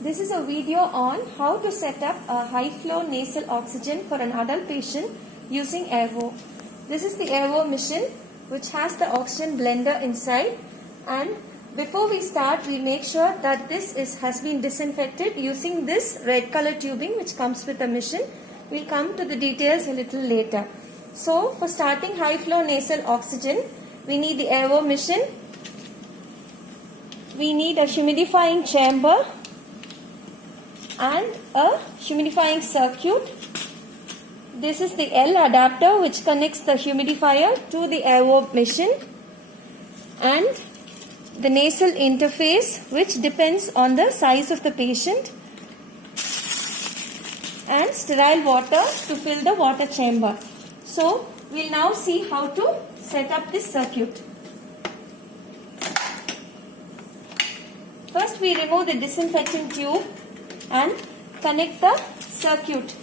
This is a video on how to set up a high flow nasal oxygen for an adult patient using Airvo. This is the Airvo machine which has the oxygen blender inside, and before we start we make sure that this has been disinfected using this red color tubing which comes with the machine. We'll come to the details a little later. So for starting high flow nasal oxygen, we need the Airvo machine. We need a humidifying chamber and a humidifying circuit. This is the L adapter which connects the humidifier to the Airvo machine, and the nasal interface which depends on the size of the patient, and sterile water to fill the water chamber. So we'll now see how to set up this circuit. First we remove the disinfecting tube and connect the circuit.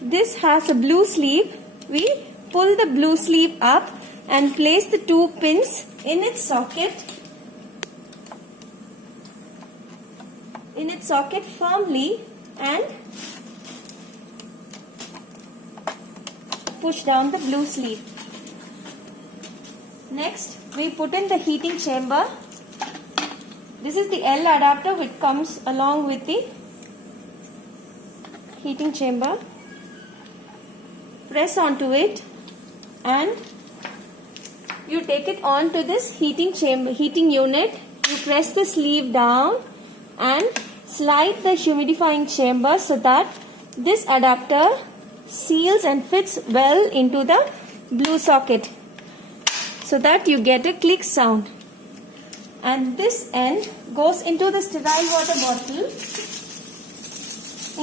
This has a blue sleeve. We pull the blue sleeve up and place the two pins in its socket firmly and push down the blue sleeve. Next, we put in the heating chamber. This is the L adapter which comes along with the heating chamber. Press onto it and you take it on to this heating unit. You press the sleeve down and slide the humidifying chamber so that this adapter seals and fits well into the blue socket, so that you get a click sound. And this end goes into the sterile water bottle,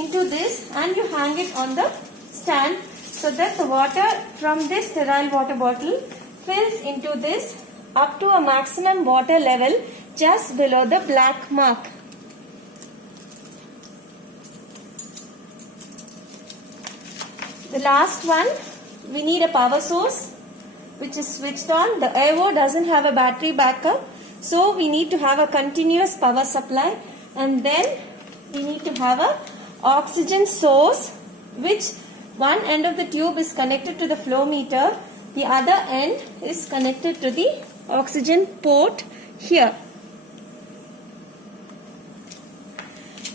into this, and you hang it on the stand so that the water from this sterile water bottle fills into this up to a maximum water level just below the black mark. The last one, we need a power source which is switched on. The Airvo doesn't have a battery backup, so we need to have a continuous power supply, and then we need to have a oxygen source, which one end of the tube is connected to the flow meter, the other end is connected to the oxygen port here.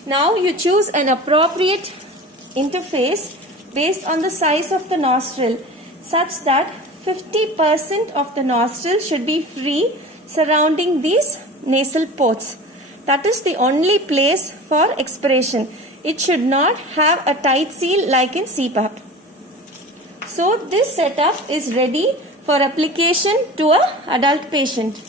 Now you choose an appropriate interface based on the size of the nostril, such that 50% of the nostril should be free surrounding these nasal ports. That is the only place for expiration. It should not have a tight seal like in CPAP. So this setup is ready for application to an adult patient.